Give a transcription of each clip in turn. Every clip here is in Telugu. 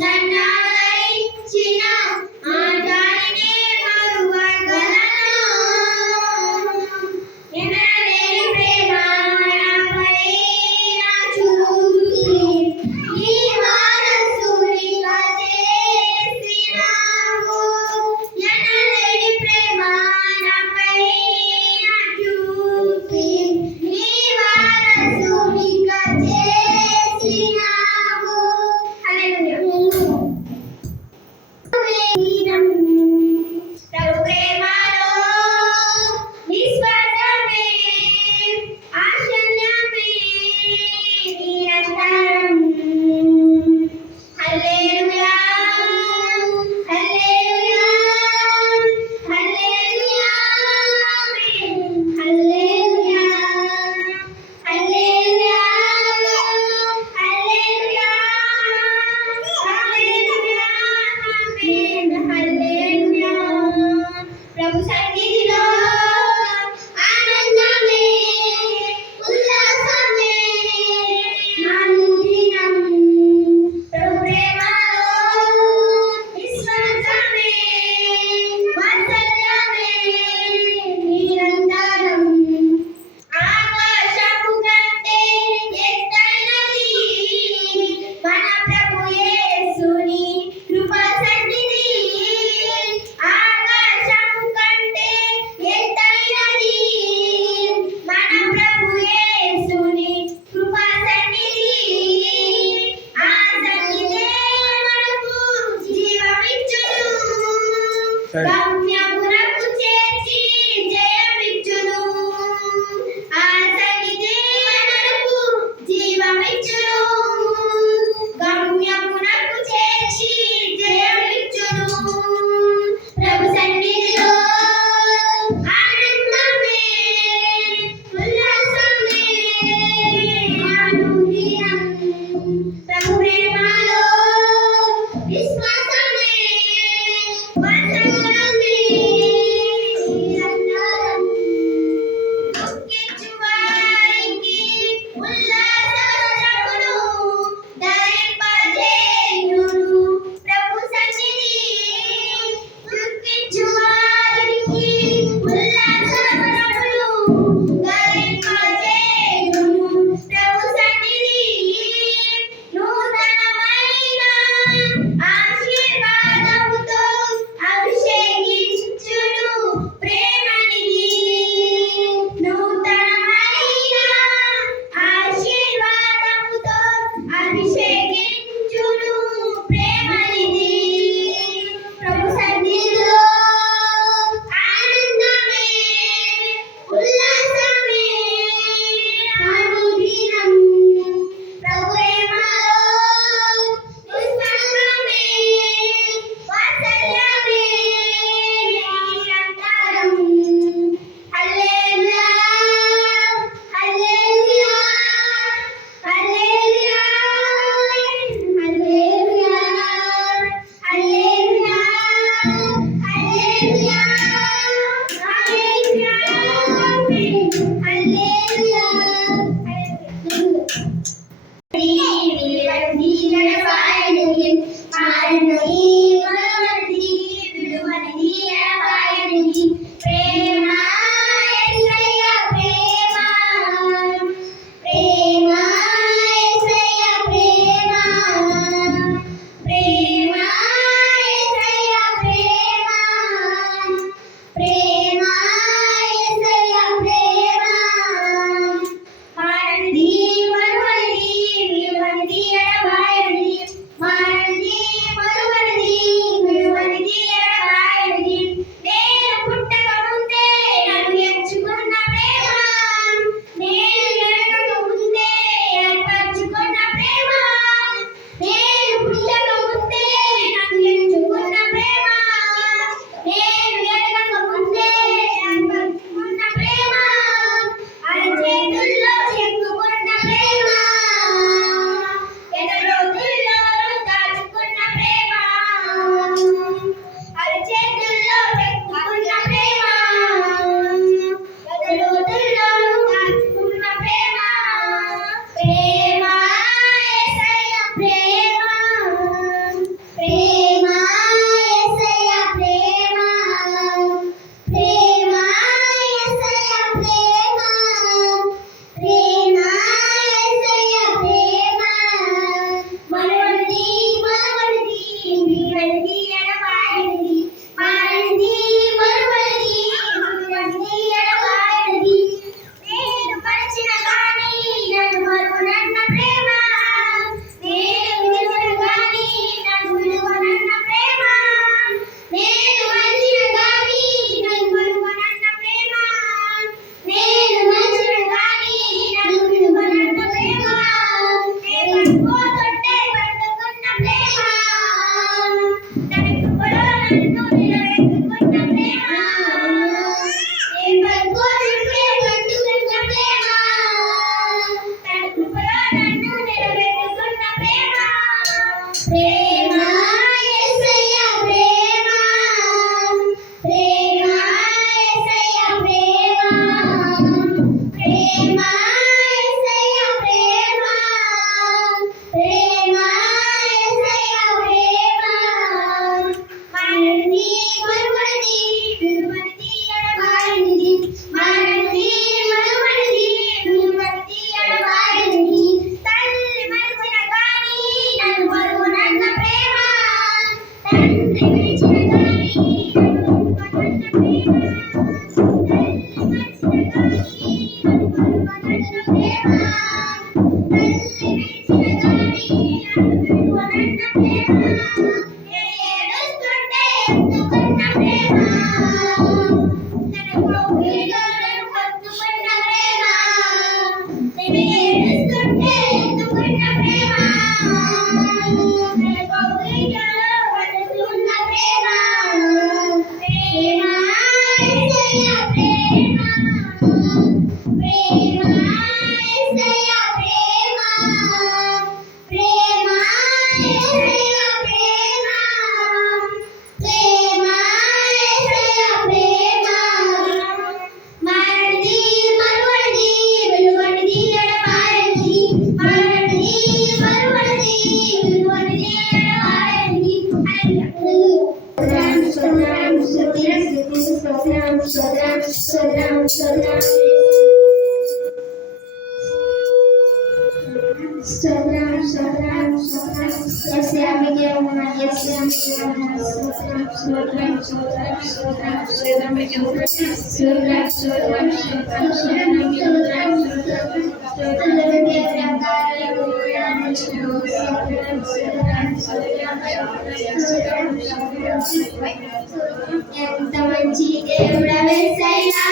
నన్నాదరించిన ఆ జాలినే మరువగలనా ఎంత మంచి దేవుడవేసయ్యా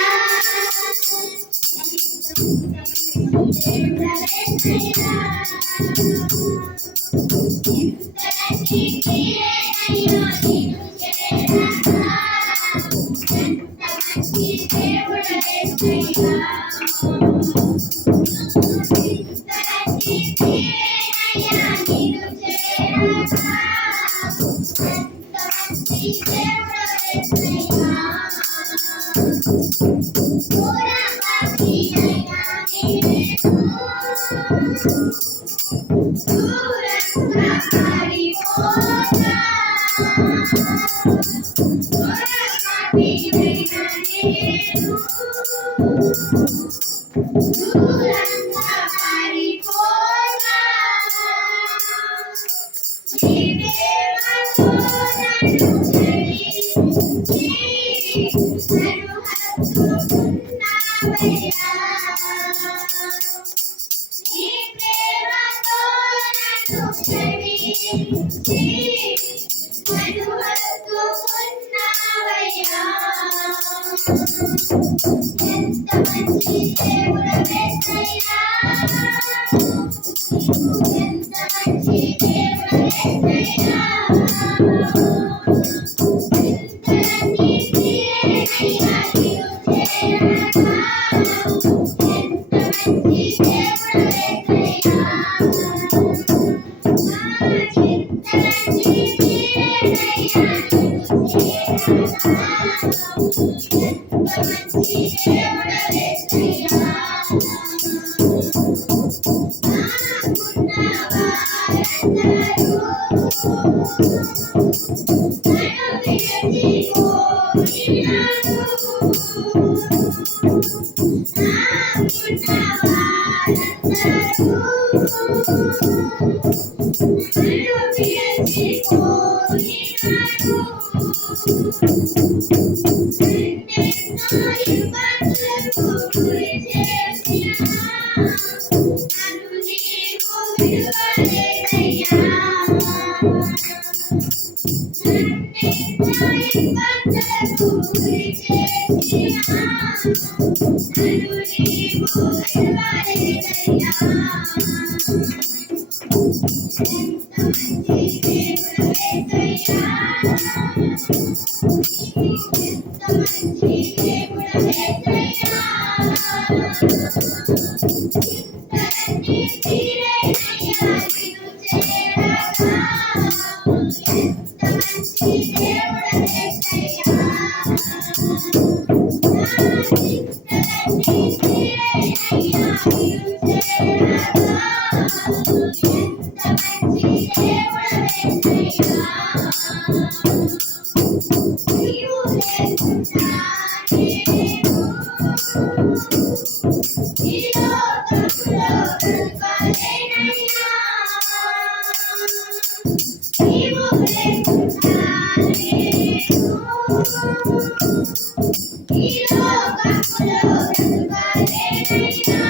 ఈ లోకములో బ్రతుకాలేనయ్యా.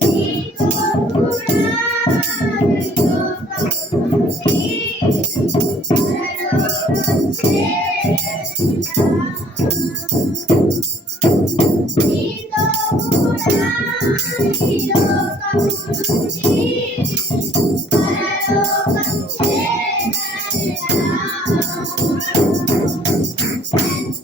నీతో కూడా ఈ లోకము నుండి పరలోకం చేరుతా. నీతో కూడా ఈ లోకము నుండి పరలోకం చేరుతా.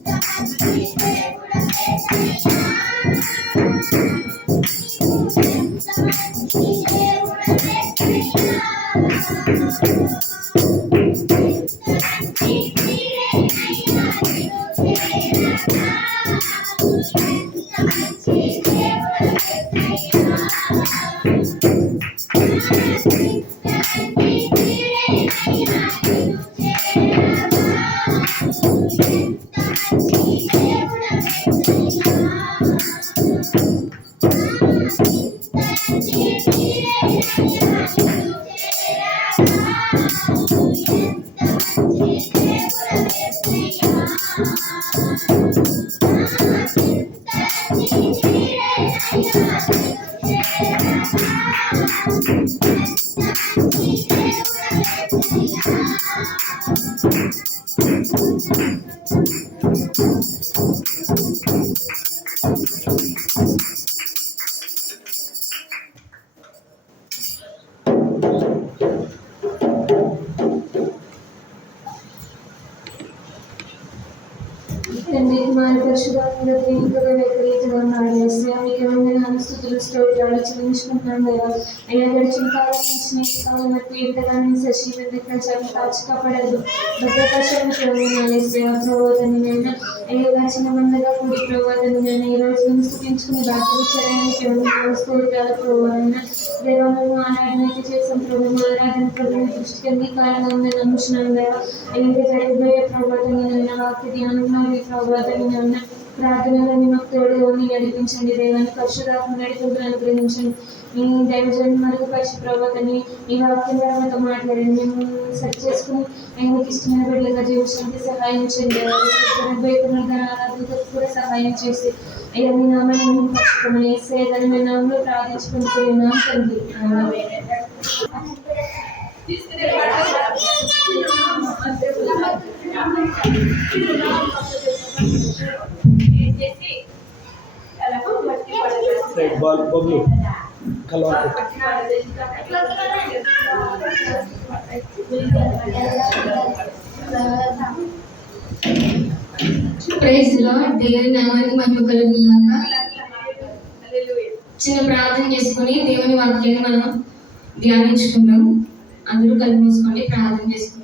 అయ్యా గడిచిన కాలం నుంచి నేటి కాలం వరకు ఎంతగానో సజీవ కాచుకాపడదు భద్రపరచాలని ప్రబోధనైనా అయ్యా గడిచిన మందగా కూడి ప్రబోధనైనా ఈ రోజు స్థుతించుకుని బాధ్యత స్తోత్రాల ప్రభావైనా దేవాలను ఆరాధన చేసిన ప్రభు ఆరాధన ప్రభు దృష్టికి అంగీకారంగా ఉందని నమ్ముచున్నాను దేవ అయ్యే జరగబోయే ప్రబోధనైనా వాక్య ధ్యానంలో మీ ప్రబోధనైనా ప్రార్థనలని మాకు తోడుని నడిపించండి దేవాన్ని పరిశుధాత్మ నడిపింపులు అనుగ్రహించండి. మీ దైవజన్ మరియు పరిశు ప్రబోధని ఈ వాక్యం ద్వారా మాతో మాట్లాడండి. మేము సెట్ చేసుకుని ఆయనకి ఇష్టమైన బిడ్డలుగా జీవించడానికి సహాయం చేయండి. ఆరాధనకు కూడా సహాయం చేసి అయ్యా మీ నామాన్ని పరచుకోమని వేసేదని మీ నామంలో ప్రార్థించుకుంటున్నాం తండ్రి. Praise Lord. దేవుని నామానికి మహిమ కలుగుగాక. చిన్న ప్రార్థన చేసుకొని దేవుని వాక్యాన్ని మనం ధ్యానించుకుందాం. అందరూ కళ్ళు మూసుకొని ప్రార్థన చేసుకుందాం.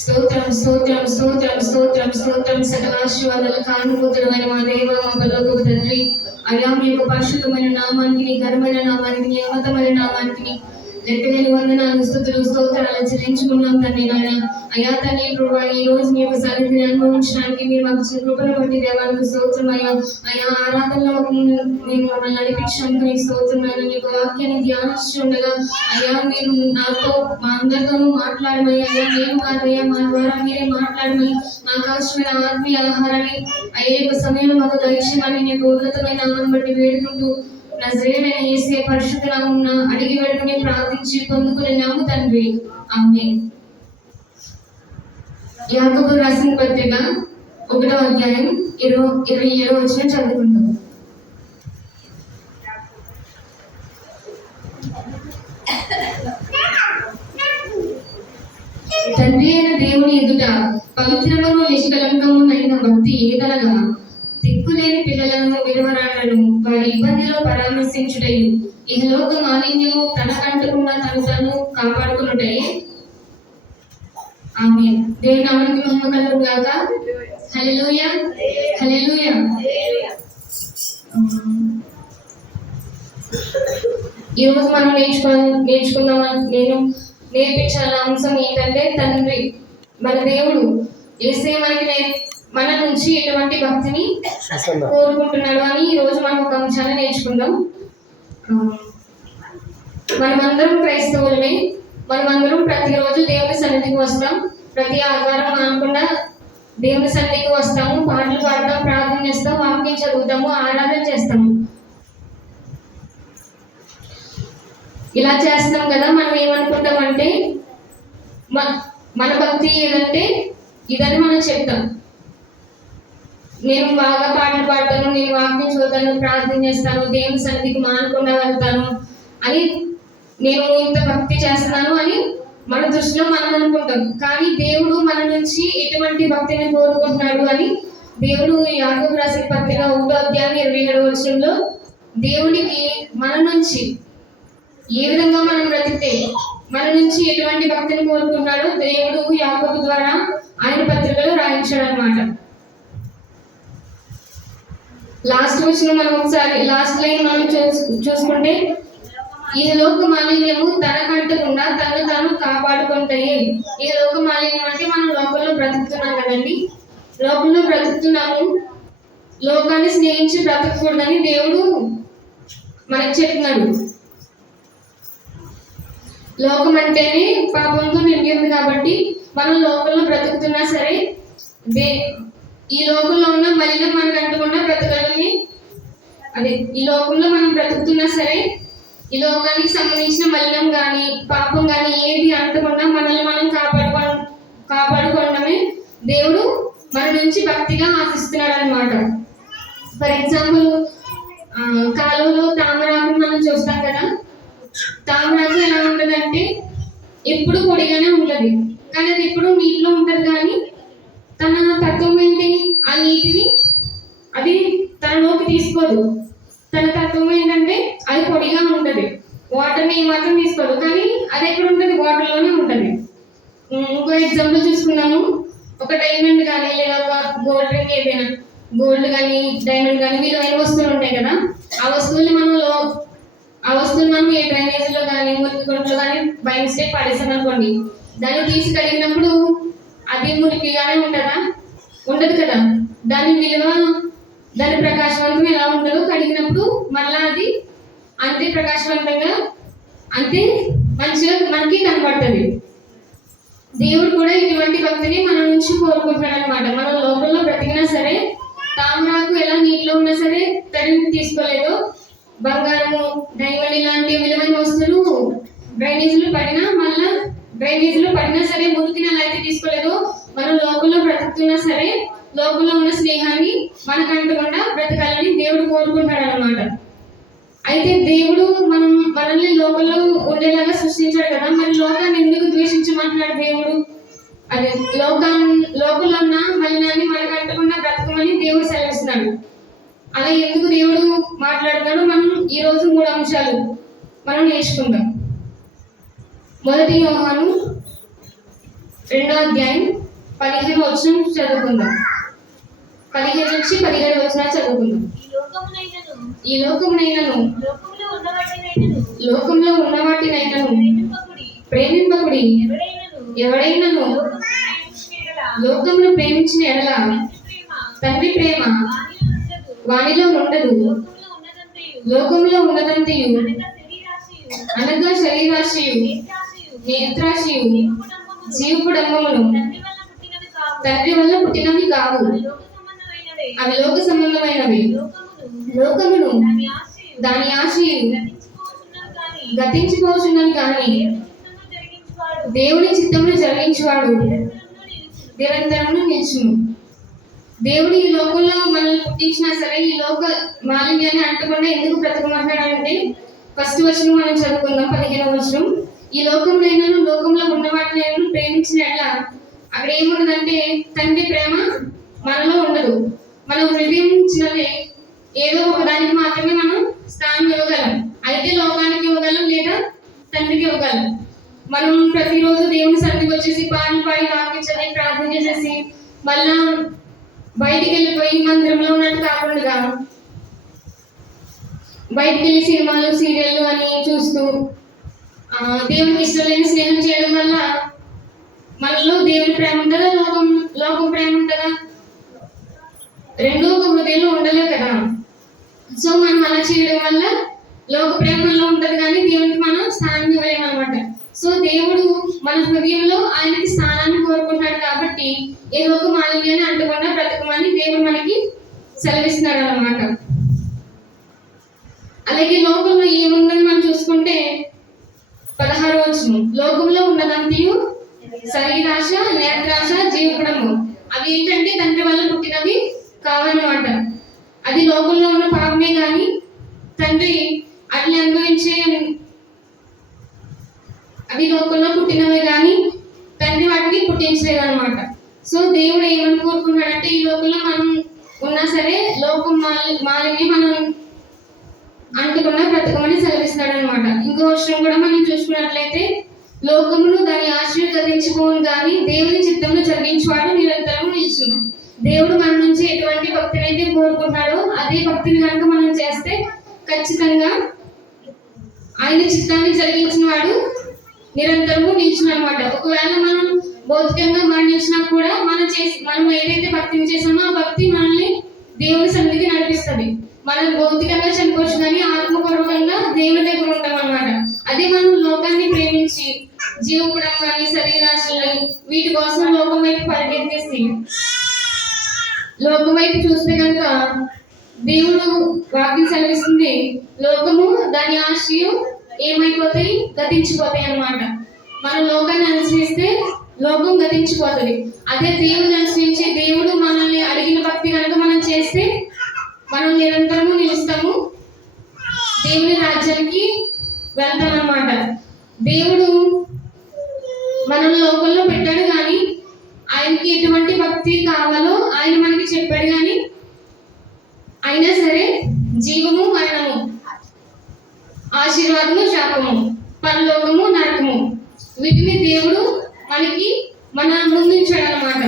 స్తోత్రం స్తోత్రం స్తోత్రం స్తోత్రం స్తోత్రం సకలాశీర్వాదాల కానుకూతుడమైన మా దేవ మా పరలోకపు తండ్రి, అయా మీ యొక్క పరిశుద్ధమైన నామానికి నీ ఘనమైన నామానికి నీ అమతమైన నామానికి లెక్కలేని వందనాలు స్తుతులు స్తోత్రాలు చెల్లించుకున్నాం తండ్రి. నాయన అయా తండ్రి ప్రభా ఈ రోజు మీ యొక్క సన్నిధిని అనుభవించడానికి మీరు మాకు కృపను బట్టి దేవానికి స్తోత్రం. అయా ఆరాధనలో మీరు మమ్మల్ని నడిపించడానికి మీకు స్తోత్రం. మీ యొక్క వాక్యాన్ని ధ్యానిస్తుండగా అయ్యా మీరు నాతో మా అందరితోనూ మాట్లాడమని, అయ్యా నేను కాదయ్యా మా ద్వారా మీరే మాట్లాడమని, మాకు అవసరమైన ఆత్మీయ ఆహారాన్ని అయ్యే యొక్క సమయంలో మాకు దయచేయమని నీ యొక్క ఉన్నతమైన నామాన్ని బట్టి వేడుకుంటూ నజరేయుడైన యేసయ్య పరిశుద్ధ నామమున అడిగి వేడుకొని ప్రార్థించి పొందుకున్నాము తండ్రి. ఆమేన్. యాకోబు రాసిన పత్రిక 1వ అధ్యాయం 27వ వచనం చదువుకుందాం. తండ్రి అయిన దేవుని ఎదుట పవిత్రమును నిష్కలంకమునైన భక్తి ఏదనగా దిక్కులేని పిల్లలను విడవరాలను వారి ఇబ్బందిలో పరామర్శించుటయు ఇహలోక మాలిన్యము తనకంటకుండా తను కాపాడుకున్నటయే. ఆమేన్. దేవుని నామమునకు మహిమ కలుగును గాక. హల్లెలూయా హల్లెలూయా. ఈ రోజు మనం నేర్చుకుందాం నేను నేర్పించాల అంశం ఏంటంటే తండ్రి మన దేవుడు యేసయ్య మన నుంచి ఎటువంటి భక్తిని కోరుకుంటున్నాడు అని ఈ రోజు మనం ఒక అంశాన్ని నేర్చుకుందాం. మనమందరం క్రైస్తవులమే. మనమందరం ప్రతిరోజు దేవుని సన్నిధికి వస్తాం. ప్రతి ఆదివారం మానకుండా దేవుని సన్నిధికి వస్తాము, పాటలు పాడతాం, ప్రార్థన చేస్తాం, వాక్యం చదువుతాము, ఆరాధన చేస్తాము. ఇలా చేస్తాం కదా, మనం ఏమనుకుంటామంటే మన భక్తి ఏదంటే ఇదని మనం చెప్తాం. నేను బాగా పాటలు పాడతాను, నేను వాక్యం చదువుతాను, ప్రార్థన చేస్తాను, దేవుని సన్నిధికి మానకుండా వెళ్తాను అని, నేను ఇంత భక్తి చేస్తున్నాను అని మన దృష్టిలో మనం అనుకుంటాం. కానీ దేవుడు మన నుంచి ఎటువంటి భక్తిని కోరుకుంటున్నాడు అని దేవుడు యాకోబు రాసిన పత్రిక 1:27 దేవుడికి మన నుంచి ఏ విధంగా మనం బ్రతికితే మన నుంచి ఎటువంటి భక్తిని కోరుకుంటున్నాడో దేవుడు యాకోబు ద్వారా ఆయన పత్రికలో రాయించాడు అనమాట. లాస్ట్ వచ్చిన మనం ఒకసారి లాస్ట్ లైన్ మనం చూసుకుంటే, ఈ లోక మాలిన్యము తనకంటకుండా తను తాను కాపాడుకుంటాయి. ఈ లోక మాలిన్యం అంటే మనం లోకంలో బ్రతుకుతున్నాం కదండి, లోకంలో బ్రతుకుతున్నాము, లోకాన్ని స్నేహించి బ్రతకకూడదని దేవుడు మనకు చెప్తున్నాడు. లోకం అంటేనే పాపంతో నిండి ఉంది కాబట్టి మనం లోకంలో బ్రతుకుతున్నా సరే ఈ లోకంలో ఉన్న మలినం మనకు అంటకుండా బ్రతకాలని, అదే ఈ లోకంలో మనం బ్రతుకుతున్నా సరే ఈ లోకానికి సంబంధించిన మలినం కానీ పాపం కానీ ఏది అంటకుండా మనల్ని మనం కాపాడుకోవడమే దేవుడు మన నుంచి భక్తిగా ఆశిస్తున్నాడు అనమాట. ఫర్ ఎగ్జాంపుల్, కాలువలో తామరాకు మనం చూస్తాం కదా, తామరాకు ఎలా ఉంటుందంటే ఎప్పుడు పొడిగానే ఉంటుంది, కానీ అది ఎప్పుడు నీటిలో ఉంటుంది. కానీ తన తత్వం ఏంటి, ఆ నీటిని అది తనలోకి తీసుకోదు. తన తత్వం ఏంటంటే అది పొడిగా ఉంటుంది, వాటర్ని మాత్రం తీసుకోదు, కానీ అది ఎక్కడ ఉంటుంది, వాటర్లోనే ఉంటుంది. ఇంకో ఎగ్జాంపుల్ చూసుకున్నాము, ఒక డైమండ్ కానీ లేదా ఒక గోల్డ్ రింగ్, ఏదైనా గోల్డ్ కానీ డైమండ్ కానీ విలువైన వస్తువులు ఉంటాయి కదా, ఆ వస్తువులు మనం ఏ డ్రైనేజ్లో కానీ మురికి గుంటలో కానీ బై మిస్టేక్ పడేసాం అనుకోండి, దాన్ని తీసి కడిగినప్పుడు అది మురికిగానే ఉంటుందా, ఉండదు కదా. దాని విలువ, దాని ప్రకాశవంతం ఎలా ఉంటుందో కడిగినప్పుడు మళ్ళా అది అంతే ప్రకాశవంతంగా, అంతే మంచిగా మనకి కనబడుతుంది. దేవుడు కూడా ఇటువంటి భక్తిని మన నుంచి కోరుకుంటున్నాడు అనమాట. మన లోపల బ్రతికినా సరే, తామరాకు ఎలా నీటిలో ఉన్నా సరే తడిని తీసుకోలేదు, బంగారము డైమండ్ ఇలాంటి విలువైన వస్తువులు డ్రైనేజీలో పడినా సరే మురికిని అలా అయితే తీసుకోలేదు, మన లోపల బ్రతుకుతున్నా సరే లోపల ఉన్న స్నేహాన్ని మనకంటకుండా బ్రతకాలని దేవుడు కోరుకుంటాడు అనమాట. అయితే దేవుడు మనల్ని లోకంలో ఉండేలాగా సృష్టించాడు కదా, మరి లోకాన్ని ఎందుకు ద్వేషించమంటున్నాడు దేవుడు? అదే లోకంలో ఉన్న మలినాన్ని మనకంటకుండా బ్రతకమని దేవుడు సెలవిస్తున్నాడు. అలా ఎందుకు దేవుడు మాట్లాడుతున్నాడు? మనం ఈరోజు 3 అంశాలు మనం నేర్చుకుందాం. 1 యోహాను 2:15 చదువుకుందాం. 15 నుంచి 17 చదువుకుందాం. ఈ లోకమునైనను లోకంలో ఉన్న వాటినైనను ప్రేమింపకుడి. ఎవడైనను లోకమును ప్రేమించిన ఎడల తండ్రి ప్రేమ వానిలో ఉండదు. లోకంలో ఉన్నదంతయు అనగా శరీరాశయు, నేత్రాశయు, జీవపుడంబమును తండ్రి వల్ల పుట్టినవి కావు, అవి లోక సంబంధమైనవి. లోకమును దాని ఆశయు గతించిపోతున్నది కానీ దేవుని చిత్తమును జరిగించువాడు నిరంతరము నిలుచును. దేవుడు ఈ లోకంలో మనల్ని పుట్టించినా సరే ఈ లోక మాలిన్యాన్ని అంటకుండా ఎందుకు బ్రతకమంటాడంటే, ఫస్ట్ వచనం మనం చదువుకుందాం. 15వ వచనం, ఈ లోకంలో ఉన్న వాటిని ప్రేమించిన అక్కడ ఏముండదంటే తండ్రి ప్రేమ మనలో ఉండదు. మనం హృదయం చిన్నదే, ఏదో ఒక దానికి మాత్రమే మనం స్థానం ఇవ్వగలం. అయితే లోకానికి ఇవ్వగలం లేదా తండ్రికి ఇవ్వగలం. మనం ప్రతిరోజు దేవుని సన్నిధికి వచ్చేసి పాటలు పాడి వాక్యం చదివి ప్రార్థన చేసేసి మళ్ళా బయటికి వెళ్ళిపోయి మందిరంలో ఉన్నట్టు కాకుండా బయటికి వెళ్ళి సినిమాలు సీరియళ్ళు అని చూస్తూ దేవునికి ఇష్టం లేని స్నేహం చేయడం వల్ల మనలో దేవుని ప్రేమ ఉంటుందా, లోకం ప్రేమ ఉంటుందా? రెండూ ఒక హృదయంలో ఉండలేవు కదా. సో మనం అలా చేయడం వల్ల లోక ప్రేమలో ఉంటుంది కానీ దేవునికి మనం స్థానం ఇవ్వలేము అనమాట. సో దేవుడు మన హృదయంలో ఆయనకి స్థానాన్ని కోరుకుంటాడు కాబట్టి ఏ లోక మాలిన్యాన్ని అంటకుండా బ్రతకమని దేవుడు మనకి సెలవిస్తున్నాడు అన్నమాట. అలాగే లోకంలో ఏముందని మనం చూసుకుంటే 16వ వచనం, లోకంలో ఉన్నదంతయు శరీరాశ, నేత్రాశ, జీవగుణము అవి ఏంటంటే తండ్రి వల్ల పుట్టినవి కావన్నమాట. అది లోకంలో ఉన్న పాపమే కానీ తండ్రి అవి అనుభవించే అవి లోకంలో పుట్టినవి కానీ తండ్రి వాటిని పుట్టించలేదు అనమాట. సో దేవుడు ఏమని కోరుకున్నాడంటే ఈ లోకంలో మనం ఉన్నా సరే లోకం మాలిని మనం అంటకుండా బ్రతకమని సెలవిస్తాడు అనమాట. ఇంకో విషయం కూడా మనం చూసుకున్నట్లయితే లోకమును దాని ఆశీర్వదించుకోను కానీ దేవుని చిత్తంలో జరిగించేవాడు నిరంతరం నిలిచును. దేవుడు మన నుంచి ఎటువంటి భక్తిని అయితే కోరుకుంటాడో అదే భక్తిని కనుక మనం చేస్తే ఖచ్చితంగా ఆయన చిత్తాన్ని జరిగించిన వాడు నిరంతరము నిలిచిన అనమాట. ఒకవేళ మనం భౌతికంగా మరణించినా కూడా మనం ఏదైతే భక్తిని చేసామో ఆ భక్తి మనల్ని దేవుని సన్నిధికి నడిపిస్తుంది. మనం భౌతికంగా చనిపోవచ్చు కానీ ఆత్మపూర్వకంగా దేవుని దగ్గర ఉంటాం అన్నమాట. అదే మనం లోకాన్ని ప్రేమించి జీవగుణం కానీ శరీరాశలని వీటి కోసం లోకం వైపు పరిగెత్తేసి లోకం వైపు చూస్తే కనుక దేవుడు వాక్యం సెలవిస్తుంది లోకము దాని ఆశయం ఏమైపోతాయి, గతించిపోతాయి అన్నమాట. మనం లోకాన్ని అనుసరిస్తే లోకం గతించిపోతుంది. అదే దేవుని అనుసరించి దేవుడు మనల్ని అడిగిన భక్తి కనుక మనం చేస్తే మనం నిరంతరము నిలుస్తాము, దేవుని రాజ్యానికి వెళ్తాం అన్నమాట. దేవుడు మనల్ని లోకంలో పెట్టాడు కానీ ఆయనకి ఎటువంటి భక్తి కావాలో ఆయన మనకి చెప్పాడు కానీ అయినా సరే జీవము మరణము, ఆశీర్వాదము శాపము, పరలోకము నరకము వీటిని దేవుడు మన ముందుంచాడు అన్నమాట.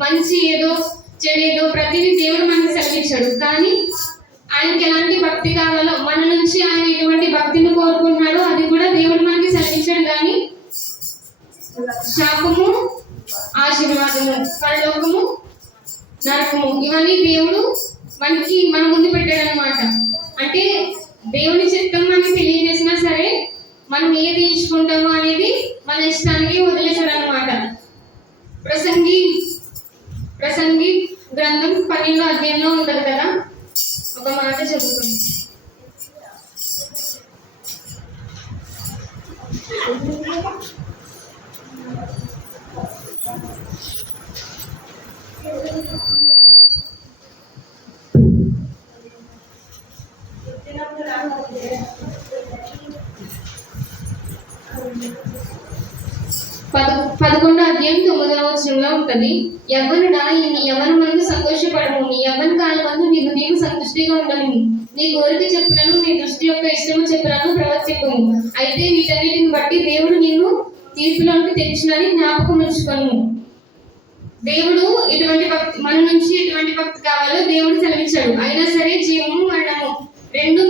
మంచి ఏదో చెడేదో ప్రతిదీ దేవుడు మనకి సెలవిచ్చాడు. కానీ ఆయనకి ఎలాంటి భక్తి కావాలో మన నుంచి ఆయన ఎటువంటి భక్తిని కోరుకుంటున్నాడో అది కూడా దేవుడు మనకి సెలవిచ్చాడు. కానీ శాపము, ఆశీర్వాదము, పరలోకము, నరకము ఇవన్నీ దేవుడు మన ముందు పెట్టాడు అనమాట. అంటే దేవుని చిత్తం మనకి తెలియజేసినా సరే మనం ఏది ఎంచుకుంటామో అనేది మన ఇష్టానికి వదిలేశాడు అనమాట. ప్రసంగి గ్రంథం 12వ అధ్యాయంలో ఉంటది కదా, ఒక మాట చదువుకోండి. పదకొండో అధ్యాయం 9వ వచనంలో ఉంటది, యవ్వనుడా నీ యవ్వనమందు సంతోషపడము, నీ యవ్వన కాలమందు నీవు సంతుష్టిగా ఉండము, నీ కోరిక చెప్పులను నీ దృష్టి యొక్క ఇష్టము చెప్పులను ప్రవర్తింపము. అయితే వీటన్నిటిని బట్టి దేవుడు నిన్ను తీర్పులోకి తెచ్చినని జ్ఞాపకం ఉంచుకోను. దేవుడు ఎటువంటి భక్తి మన నుంచి ఎటువంటి భక్తి కావాలో దేవుడు సెలవిచ్చాడు. అయినా సరే జీవము మరణము రెండు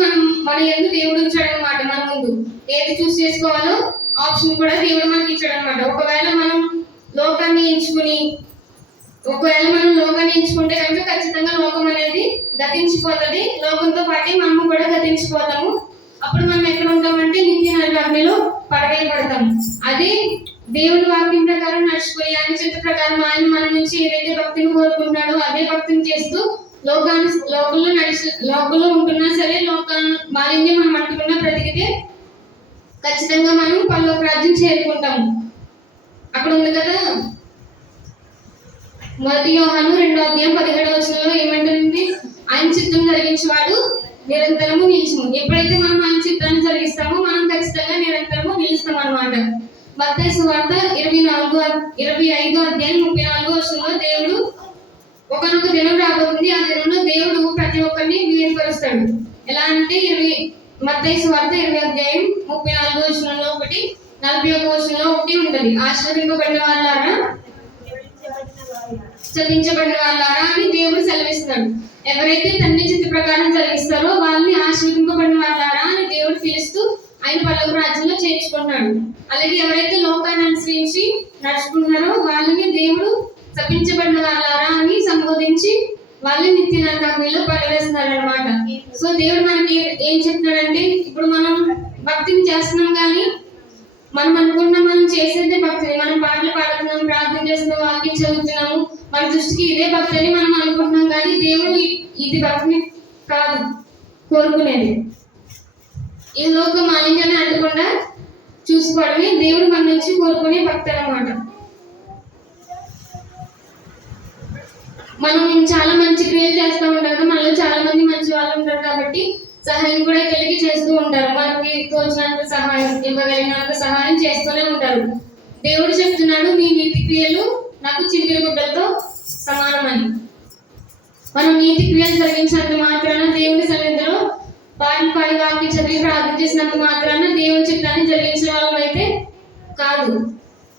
మన యందు దేవుడు ఉంచాడు అనమాట. మన ముందు ఏది చూస్ చేసుకోవాలో ఆప్షన్ కూడా దేవుడు మనకి ఇచ్చాడు అనమాట. ఒకవేళ మనం లోకాన్ని ఎంచుకుంటే కనుక ఖచ్చితంగా లోకం అనేది గతించిపోతుంది. లోకంతో పాటు మనము కూడా గతించిపోతాము. అప్పుడు మనం ఎక్కడ ఉంటామంటే నిత్య నరకాగ్నిలో పడవేయబడతాము. అదే దేవుని వాక్యం ప్రకారం నడుచుకుని ఆయన చిత్త ప్రకారం ఆయన మన నుంచి ఏదైతే భక్తిని కోరుకుంటున్నాడో అదే భక్తిని చేస్తూ లోకంలో ఉంటున్నా సరే మాలిన్యం మనం అంటున్నా బ్రతికితే ఖచ్చితంగా మనం పరలోక రాజ్యం చేరుకుంటాము. అక్కడ ఉంది కదా మొదటి యోహాను 2వ అధ్యాయం 17వ వచనంలో ఏమంటుంది, ఆయన చిత్తం జరిగించేవాడు నిరంతరము నిలిచుము. ఎప్పుడైతే మనం ఆయన చిత్తాన్ని జరిగిస్తామో మనం ఖచ్చితంగా నిరంతరము నిలుస్తాం అన్నమాట. మత్తయి సువార్త 25వ అధ్యాయం 34వ వచనంలో దేవుడు ఒకనొక దినం రాబోతుంది, ఆ దినంలో దేవుడు ప్రతి ఒక్కరిని వేరుపరుస్తాడు. ఎలా అంటే మత్తయి సువార్త 20వ అధ్యాయం 34వ వచనంలో ఒకటి, 41వ వచనంలో ఒకటి ఉంటది, ఆశీర్వదింపబడిన వాళ్ళారా చదివించబడిన వాళ్ళారా అని దేవుడు సెలవిస్తున్నాడు. ఎవరైతే తండ్రి చిత్త ప్రకారం జరిగిస్తారో వాళ్ళని ఆశీర్వదింపబడిన వాళ్ళారా అని దేవుడు పిలుస్తూ ఆయన పరలోక రాజ్యంలో చేర్చుకుంటున్నాడు. అలాగే ఎవరైతే లోకాన్ని అనుసరించి నడుచుకున్నారో వాళ్ళని దేవుడు శపించబడిన వాళ్ళారా అని సంబోధించి వాళ్ళని నిత్య నరకాగ్నిలో పడవేస్తున్నారు అనమాట. సో దేవుడు మనకి ఏం చెప్తున్నాడంటే ఇప్పుడు మనం భక్తిని చేస్తున్నాం కానీ మనం అనుకుంటున్నాం మనం చేసేదే భక్తి, మనం పాటలు పాడుతున్నాం, ప్రార్థన చేస్తున్నాం, వాక్యం చదువుతున్నాము, మన దృష్టికి ఇదే భక్తి అని మనం అనుకుంటున్నాం. కానీ దేవుడు ఇది భక్తిని కాదు కోరుకునేది. ఈ లోకం మాలిన్యాన్ని అంటకుండా చూసుకోవడమే దేవుడు మన నుంచి కోరుకునే భక్తి అన్నమాట. మనం చాలా మంచి క్రియలు చేస్తూ ఉంటాం కదా, మనలో చాలా మంది మంచి వాళ్ళు ఉంటారు కాబట్టి సహాయం కూడా కలిగి చేస్తూ ఉంటారు. మనకి తోచినంత సహాయం, ఇవ్వగలిగినంత సహాయం చేస్తూనే ఉంటారు. దేవుడు చెప్తున్నాడు, మీ నీతి క్రియలు నాకు చింపిరి గుడ్డలతో సమానమని. మనం నీతి క్రియలు జరిగించినంత మాత్రాన, దేవుని సన్నిధిలో పాటలు పాడి వాక్యం చదివి ప్రార్థన చేసినంత మాత్రాన దేవుని చిత్తాన్ని జరిగించిన వాళ్ళం అయితే కాదు.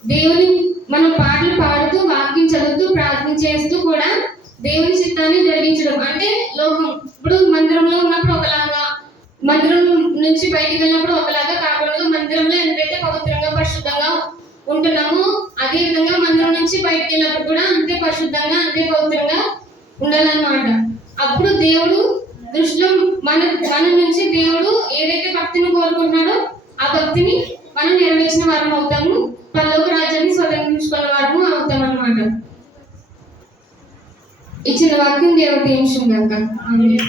దేవుని మనం పాటలు పాడుతూ, వాక్యం చదువుతూ, ప్రార్థన చేస్తూ కూడా దేవుని చిత్తాన్ని జరిగించడం అంటే లోకం ఇప్పుడు మందిరంలో ఉన్నప్పుడు ఒకలాగా, మందిరం నుంచి బయటికి వెళ్ళినప్పుడు ఒకలాగా కాకుండా మందిరంలో ఎంతైతే పవిత్రంగా పరిశుద్ధంగా ఉంటున్నామో అదే విధంగా మందిరం నుంచి బయటికి వెళ్ళినప్పుడు కూడా అంతే పరిశుద్ధంగా, అంతే పవిత్రంగా ఉండాలన్నమాట. అప్పుడు దేవుడు దృష్టిలో మన నుంచి దేవుడు ఏదైతే భక్తిని కోరుకుంటున్నాడో ఆ భక్తిని మనం నెరవేర్చిన వారం అవుతాము, పరలోక రాజ్యాన్ని స్వతంత్రించుకున్న వారము అవుతాం అన్నమాట. ఇచ్చిన వాక్యం దేవుడు దీవించుగాక. ఆమేన్.